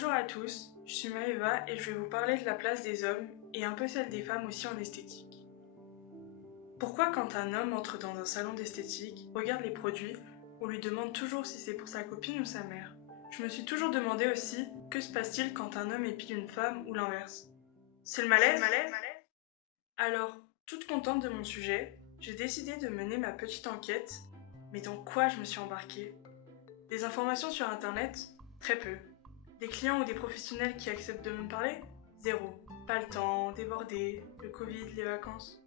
Bonjour à tous, je suis Maëva et je vais vous parler de la place des hommes et un peu celle des femmes aussi en esthétique. Pourquoi quand un homme entre dans un salon d'esthétique, regarde les produits, on lui demande toujours si c'est pour sa copine ou sa mère? Je me suis toujours demandé aussi, que se passe-t-il quand un homme épile une femme ou l'inverse? C'est le malaise? Alors, toute contente de mon sujet, j'ai décidé de mener ma petite enquête. Mais dans quoi je me suis embarquée? Des informations sur internet? Très peu. Des clients ou des professionnels qui acceptent de me parler? Zéro. Pas le temps, débordé, le Covid, les vacances.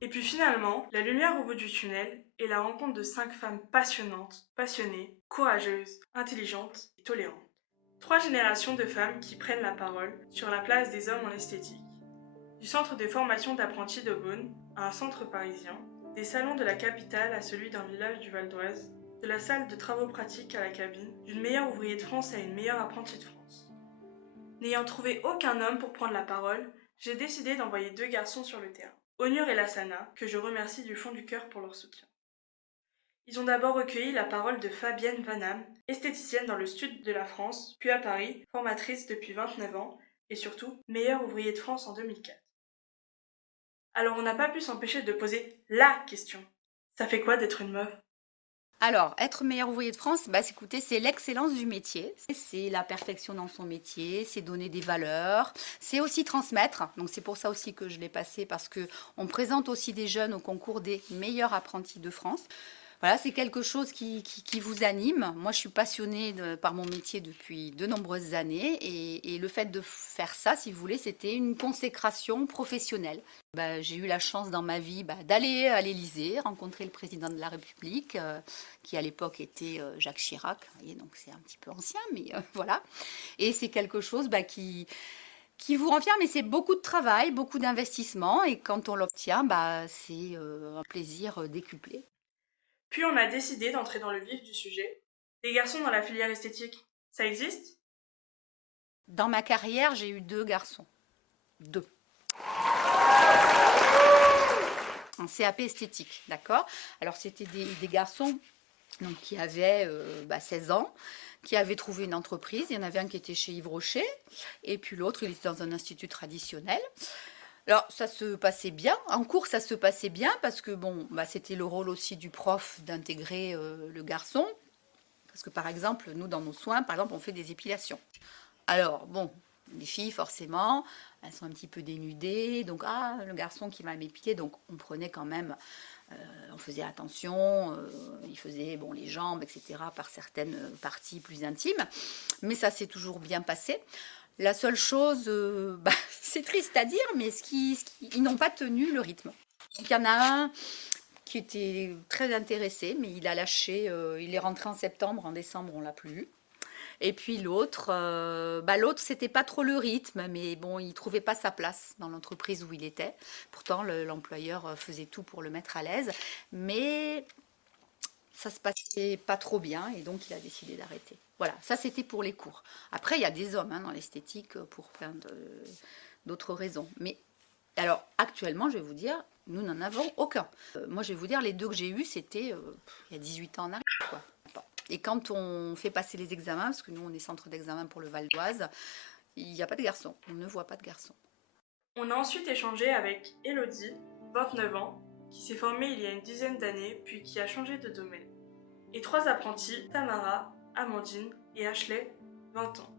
Et puis finalement, la lumière au bout du tunnel est la rencontre de 5 femmes passionnantes, passionnées, courageuses, intelligentes et tolérantes. 3 générations de femmes qui prennent la parole sur la place des hommes en esthétique. Du centre de formation d'apprentis de Beaune à un centre parisien, des salons de la capitale à celui d'un village du Val d'Oise, de la salle de travaux pratiques à la cabine, d'une meilleure ouvrier de France à une meilleure apprentie de France. N'ayant trouvé aucun homme pour prendre la parole, j'ai décidé d'envoyer 2 garçons sur le terrain, Onur et Lassana, que je remercie du fond du cœur pour leur soutien. Ils ont d'abord recueilli la parole de Fabienne Vanham, esthéticienne dans le sud de la France, puis à Paris, formatrice depuis 29 ans, et surtout meilleure ouvrier de France en 2004. Alors on n'a pas pu s'empêcher de poser LA question. Ça fait quoi d'être une meuf? Alors, être meilleur ouvrier de France, écoutez, c'est l'excellence du métier, c'est la perfection dans son métier, c'est donner des valeurs, c'est aussi transmettre. Donc c'est pour ça aussi que je l'ai passé parce que on présente aussi des jeunes au concours des meilleurs apprentis de France. Voilà, c'est quelque chose qui vous anime. Moi, je suis passionnée par mon métier depuis de nombreuses années et le fait de faire ça, si vous voulez, c'était une consécration professionnelle. J'ai eu la chance dans ma vie d'aller à l'Élysée, rencontrer le président de la République, qui à l'époque était Jacques Chirac. Vous voyez, donc c'est un petit peu ancien, mais voilà. Et c'est quelque chose qui vous revient, mais c'est beaucoup de travail, beaucoup d'investissement, et quand on l'obtient, c'est un plaisir décuplé. Puis on a décidé d'entrer dans le vif du sujet. Les garçons dans la filière esthétique, ça existe? Dans ma carrière, j'ai eu 2 garçons. 2. En CAP esthétique, d'accord. Alors c'était des garçons donc, qui avaient 16 ans, qui avaient trouvé une entreprise. Il y en avait un qui était chez Yves Rocher, et puis l'autre, il était dans un institut traditionnel. Alors ça se passait bien, en cours ça se passait bien, parce que c'était le rôle aussi du prof d'intégrer le garçon. Parce que par exemple, nous dans nos soins, par exemple, on fait des épilations. Alors, bon, les filles, forcément, elles sont un petit peu dénudées. Donc, le garçon qui m'a m'épiler. Donc, on prenait quand même, on faisait attention. Il faisait, les jambes, etc., par certaines parties plus intimes. Mais ça s'est toujours bien passé. La seule chose, c'est triste à dire, mais ils n'ont pas tenu le rythme. Donc, il y en a un qui était très intéressé, mais il a lâché. Il est rentré en septembre, en décembre, on l'a plus vu. Et puis l'autre, c'était pas trop le rythme, mais bon, il trouvait pas sa place dans l'entreprise où il était. Pourtant, l'employeur faisait tout pour le mettre à l'aise, mais ça se passait pas trop bien et donc il a décidé d'arrêter. Voilà, ça c'était pour les cours. Après, il y a des hommes dans l'esthétique pour plein d'autres raisons. Mais alors, actuellement, je vais vous dire, nous n'en avons aucun. Moi, je vais vous dire, les 2 que j'ai eus, c'était il y a 18 ans en arrière, quoi. Et quand on fait passer les examens, parce que nous on est centre d'examen pour le Val d'Oise, il n'y a pas de garçons, on ne voit pas de garçons. On a ensuite échangé avec Elodie, 29 ans, qui s'est formée il y a une dizaine d'années puis qui a changé de domaine. Et 3 apprentis, Tamara, Amandine et Ashley, 20 ans.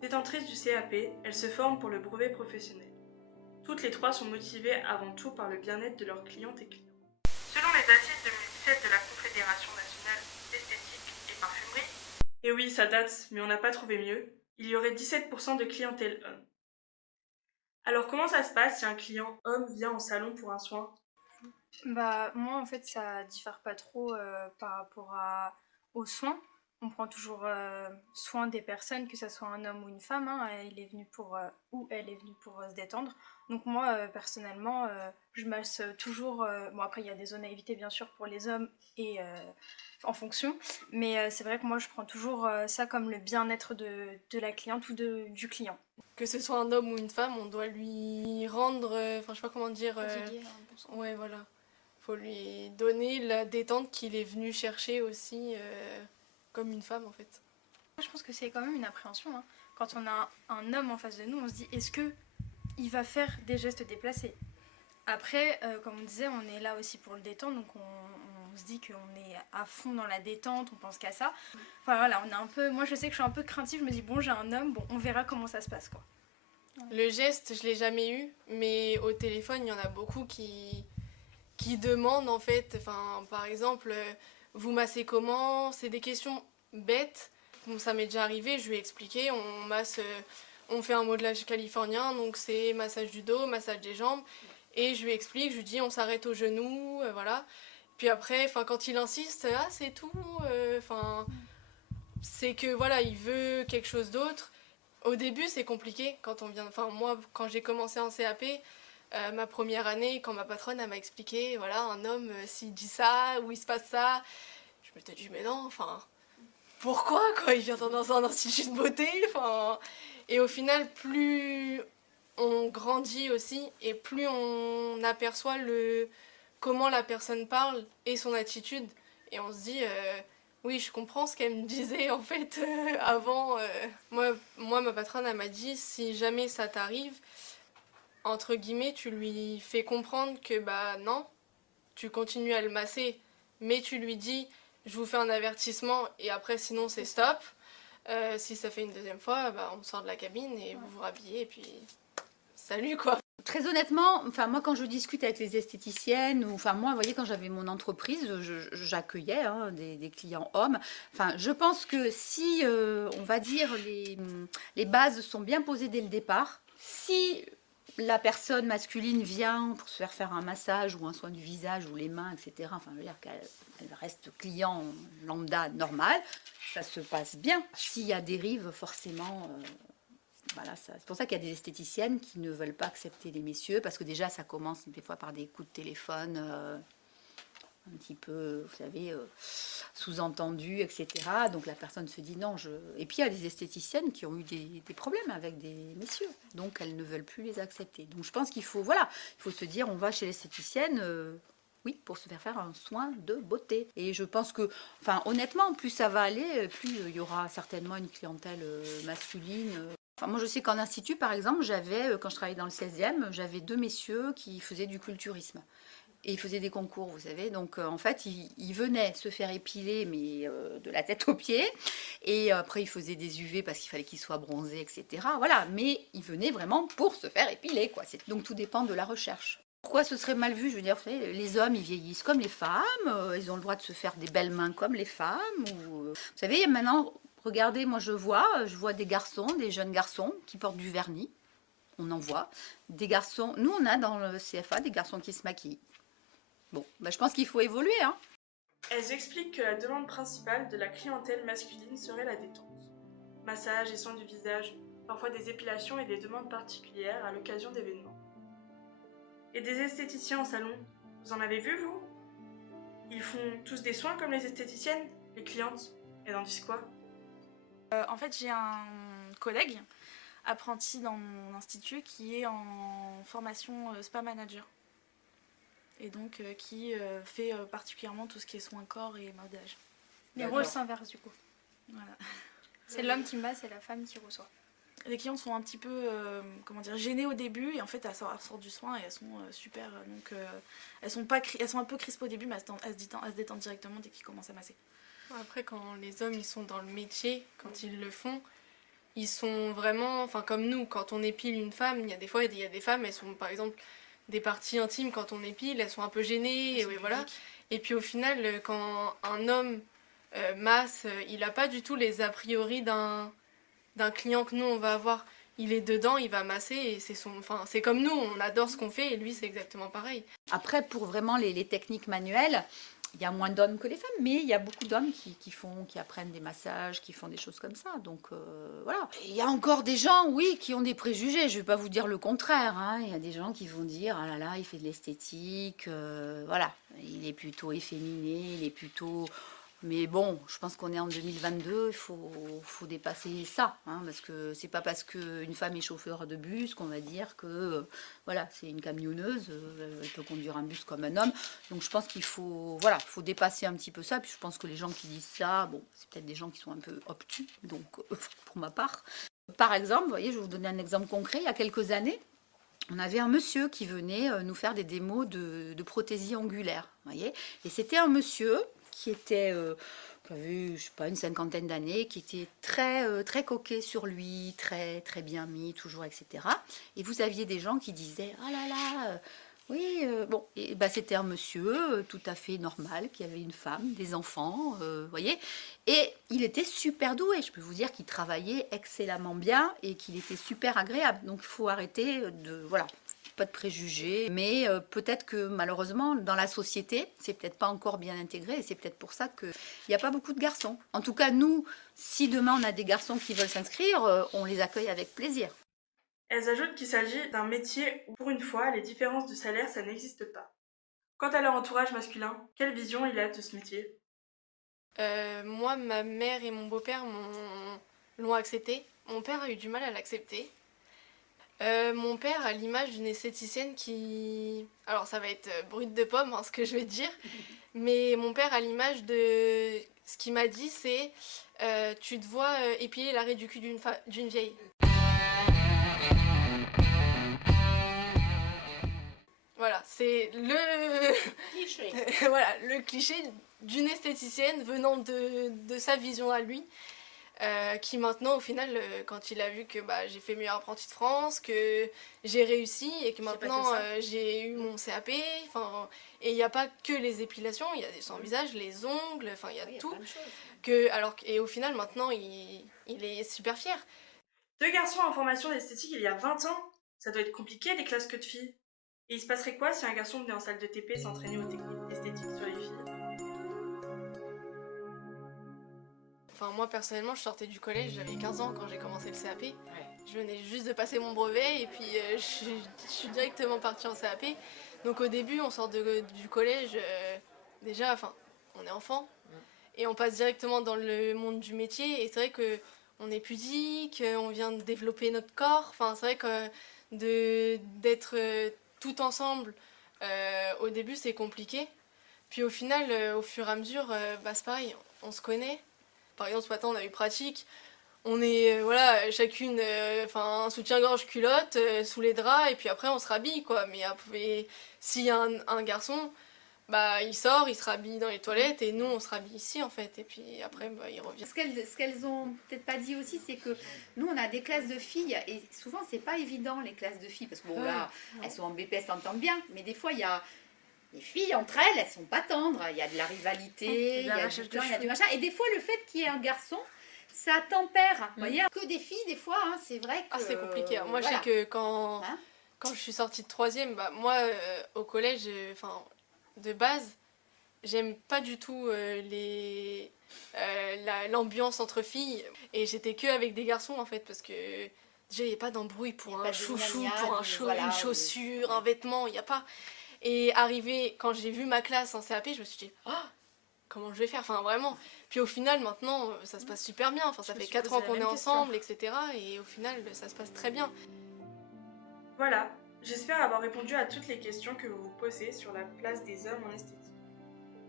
Détentrices du CAP, elles se forment pour le brevet professionnel. Toutes les 3 sont motivées avant tout par le bien-être de leurs clientes et clients. Selon les assises 2017 de la Confédération nationale d'esthétique et parfumerie, et oui, ça date, mais on n'a pas trouvé mieux, il y aurait 17% de clientèle homme. Alors comment ça se passe si un client homme vient en salon pour un soin? Moi en fait ça diffère pas trop par rapport aux soins. On prend toujours soin des personnes, que ce soit un homme ou une femme, hein. Il est venu pour ou elle est venue pour se détendre. Donc moi personnellement je masse toujours. Bon après il y a des zones à éviter bien sûr pour les hommes et en fonction, mais c'est vrai que moi je prends toujours ça comme le bien-être de la cliente ou du client. Que ce soit un homme ou une femme, on doit lui rendre, enfin je sais pas comment dire, ouais voilà, faut lui donner la détente qu'il est venu chercher aussi, comme une femme en fait. Je pense que c'est quand même une appréhension, hein. Quand on a un homme en face de nous, on se dit est-ce que il va faire des gestes déplacés? Après, comme on disait, on est là aussi pour le détendre, donc on se dit qu'on est à fond dans la détente, on pense qu'à ça. Enfin voilà, on est un peu. Moi je sais que je suis un peu craintive, je me dis bon j'ai un homme, bon on verra comment ça se passe quoi. Le geste, je l'ai jamais eu, mais au téléphone, il y en a beaucoup qui demandent en fait, enfin, par exemple, vous massez comment? C'est des questions bêtes. Bon, ça m'est déjà arrivé, je lui ai expliqué, on masse, on fait un modelage californien, donc c'est massage du dos, massage des jambes, et je lui explique, je lui dis on s'arrête au genou, voilà. Puis après, enfin, quand il insiste, ah c'est tout, enfin, c'est que voilà, il veut quelque chose d'autre. Au début, c'est compliqué quand on vient. Enfin, moi, quand j'ai commencé en CAP, ma première année, quand ma patronne elle m'a expliqué, voilà, un homme, s'il dit ça ou il se passe ça, je me suis dit, mais non, enfin, pourquoi quoi? Il vient dans un institut de beauté, enfin. Et au final, plus on grandit aussi et plus on aperçoit comment la personne parle et son attitude. Et on se dit, oui, je comprends ce qu'elle me disait en fait avant. Moi, ma patronne, elle m'a dit, si jamais ça t'arrive, entre guillemets, tu lui fais comprendre que bah non, tu continues à le masser, mais tu lui dis, je vous fais un avertissement et après sinon c'est stop. Si ça fait une deuxième fois, bah, on sort de la cabine et vous vous rhabillez et puis salut quoi. Très honnêtement, enfin moi quand je discute avec les esthéticiennes, ou enfin moi, vous voyez, quand j'avais mon entreprise, j'accueillais des clients hommes. Enfin, je pense que si on va dire les bases sont bien posées dès le départ, si la personne masculine vient pour se faire un massage ou un soin du visage ou les mains, etc. Enfin, je veux dire qu'elle reste client lambda normal, ça se passe bien. S'il y a dérive, forcément. Voilà, c'est pour ça qu'il y a des esthéticiennes qui ne veulent pas accepter les messieurs, parce que déjà ça commence des fois par des coups de téléphone un petit peu, vous savez, sous-entendus, etc. Donc la personne se dit non. Et puis il y a des esthéticiennes qui ont eu des problèmes avec des messieurs, donc elles ne veulent plus les accepter. Donc je pense qu'il faut, voilà, il faut se dire on va chez l'esthéticienne. Oui, pour se faire un soin de beauté. Et je pense que, enfin, honnêtement, plus ça va aller, plus il y aura certainement une clientèle masculine. Enfin, moi, je sais qu'en institut, par exemple, quand je travaillais dans le 16e, j'avais 2 messieurs qui faisaient du culturisme. Et ils faisaient des concours, vous savez. Donc, en fait, ils venaient se faire épiler, mais de la tête aux pieds. Et après, ils faisaient des UV parce qu'il fallait qu'ils soient bronzés, etc. Voilà. Mais ils venaient vraiment pour se faire épiler, quoi. Donc, tout dépend de la recherche. Pourquoi ce serait mal vu? Je veux dire, vous savez, les hommes, ils vieillissent comme les femmes. Ils ont le droit de se faire des belles mains comme les femmes. Vous savez, maintenant, regardez, moi, je vois des garçons, des jeunes garçons qui portent du vernis. On en voit. Des garçons, nous, on a dans le CFA des garçons qui se maquillent. Bon, bah, je pense qu'il faut évoluer, hein. Elles expliquent que la demande principale de la clientèle masculine serait la détente. Massage et soins du visage, parfois des épilations et des demandes particulières à l'occasion d'événements. Et des esthéticiens en salon, vous en avez vu, vous? Ils font tous des soins comme les esthéticiennes? Les clientes, elles en disent quoi? En fait, j'ai un collègue apprenti dans mon institut qui est en formation spa manager. Et donc qui fait particulièrement tout ce qui est soins corps et modelage. Les rôles s'inversent du coup. Voilà. C'est l'homme qui masse et la femme qui reçoit. Les clientes sont un petit peu gênées au début et en fait elles sortent du soin et elles sont super. Donc elles sont un peu crispées au début, mais elles se détendent directement dès qu'ils commencent à masser. Après, quand les hommes ils sont dans le métier, quand ils le font, ils sont vraiment, enfin comme nous, quand on épile une femme, il y a des femmes, elles sont par exemple des parties intimes quand on épile, elles sont un peu gênées, et voilà. Et puis au final, quand un homme masse, il n'a pas du tout les a priori d'un client que nous on va avoir. Il est dedans, il va masser et c'est comme nous, on adore ce qu'on fait et lui c'est exactement pareil. Après, pour vraiment les techniques manuelles, il y a moins d'hommes que les femmes, mais il y a beaucoup d'hommes qui apprennent des massages, qui font des choses comme ça. Donc voilà. Il y a encore des gens, oui, qui ont des préjugés. Je ne vais pas vous dire le contraire, hein. Il y a des gens qui vont dire ah là là, il fait de l'esthétique, voilà, il est plutôt efféminé, il est plutôt Mais bon, je pense qu'on est en 2022, il faut dépasser ça, hein, parce que c'est pas parce qu'une femme est chauffeur de bus qu'on va dire que voilà, c'est une camionneuse, elle peut conduire un bus comme un homme. Donc je pense qu'il faut, voilà, faut dépasser un petit peu ça. Puis je pense que les gens qui disent ça, bon, c'est peut-être des gens qui sont un peu obtus, donc pour ma part. Par exemple, vous voyez, je vais vous donner un exemple concret. Il y a quelques années, on avait un monsieur qui venait nous faire des démos de prothésie angulaire, vous voyez. Et c'était un monsieur qui était, qui avait, je sais pas, une cinquantaine d'années, qui était très coquet sur lui, très bien mis, toujours, etc. Et vous aviez des gens qui disaient, oh là là, oui, bon, et bah, c'était un monsieur tout à fait normal, qui avait une femme, des enfants, vous voyez. Et il était super doué, je peux vous dire qu'il travaillait excellemment bien et qu'il était super agréable. Donc il faut arrêter de, voilà, pas de préjugés, mais peut-être que malheureusement dans la société, c'est peut-être pas encore bien intégré et c'est peut-être pour ça qu'il n'y a pas beaucoup de garçons. En tout cas, nous, si demain on a des garçons qui veulent s'inscrire, on les accueille avec plaisir. Elles ajoutent qu'il s'agit d'un métier où, pour une fois, les différences de salaire, ça n'existe pas. Quant à leur entourage masculin, quelle vision il a de ce métier? Moi, ma mère et mon beau-père l'ont accepté. Mon père a eu du mal à l'accepter. Mon père a l'image d'une esthéticienne qui... Alors ça va être brut de pomme, hein, ce que je vais dire. Mais mon père a l'image de... Ce qu'il m'a dit, c'est tu te vois épiler l'arrêt du cul d'une vieille. Voilà, c'est le... Cliché. voilà, le cliché d'une esthéticienne venant de sa vision à lui. Qui maintenant au final quand il a vu que bah, j'ai fait meilleur apprenti de France, que j'ai réussi et que maintenant j'ai eu mon CAP, et il n'y a pas que les épilations, il y a des soins visage, les ongles, il y a tout, et au final maintenant il est super fier. Deux garçons en formation d'esthétique il y a 20 ans, ça doit être compliqué des classes que de filles. Et il se passerait quoi si un garçon venait en salle de TP s'entraîner aux techniques d'esthétique sur les filles? Enfin, moi personnellement, je sortais du collège, j'avais 15 ans quand j'ai commencé le CAP. Ouais. Je venais juste de passer mon brevet et puis je suis directement partie en CAP. Donc au début, on sort du collège, déjà, on est enfant et on passe directement dans le monde du métier. Et c'est vrai qu'on est pudique, on vient de développer notre corps. Enfin, c'est vrai que d'être tout ensemble, au début, c'est compliqué. Puis au final, au fur et à mesure, bah, c'est pareil, on se connaît. Par exemple, ce matin, on a eu pratique. On est, voilà, chacune, un soutien-gorge culotte, sous les draps, et puis après, on se rhabille, quoi. Mais s'il y a un garçon, bah, il sort, il se rhabille dans les toilettes, et nous, on se rhabille ici, en fait. Et puis après, bah, il revient. Ce qu'elles ont peut-être pas dit aussi, c'est que nous, on a des classes de filles, et souvent, c'est pas évident, les classes de filles, parce que bon, là, elles sont en BPS, s'entendent bien, mais des fois, il y a... Les filles, entre elles, elles sont pas tendres. Il y a de la rivalité, il y a du temps, il y a du machin. Et des fois, le fait qu'il y ait un garçon, ça tempère. Vous voyez, que des filles, des fois, hein, c'est vrai que... Ah, c'est compliqué. Moi, voilà. Je sais que quand je suis sortie de 3e, bah, moi, au collège, de base, j'aime pas du tout l'ambiance entre filles. Et j'étais que avec des garçons, en fait, parce que... Déjà, il n'y a pas d'embrouille pour un chouchou, pour une chaussure, un vêtement, il n'y a pas... Et arrivé, quand j'ai vu ma classe en CAP, je me suis dit, oh, comment je vais faire? Enfin, vraiment. Puis au final, maintenant, ça se passe super bien. Ça fait 4 ans qu'on est ensemble, etc. Et au final, ça se passe très bien. Voilà, j'espère avoir répondu à toutes les questions que vous vous posez sur la place des hommes en esthétique.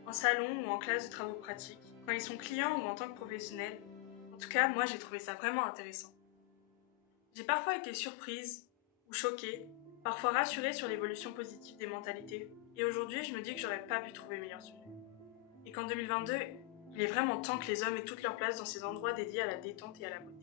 En salon ou en classe de travaux pratiques, quand ils sont clients ou en tant que professionnels. En tout cas, moi, j'ai trouvé ça vraiment intéressant. J'ai parfois été surprise ou choquée, parfois rassurée sur l'évolution positive des mentalités, et aujourd'hui je me dis que j'aurais pas pu trouver meilleur sujet. Et qu'en 2022, il est vraiment temps que les hommes aient toute leur place dans ces endroits dédiés à la détente et à la beauté.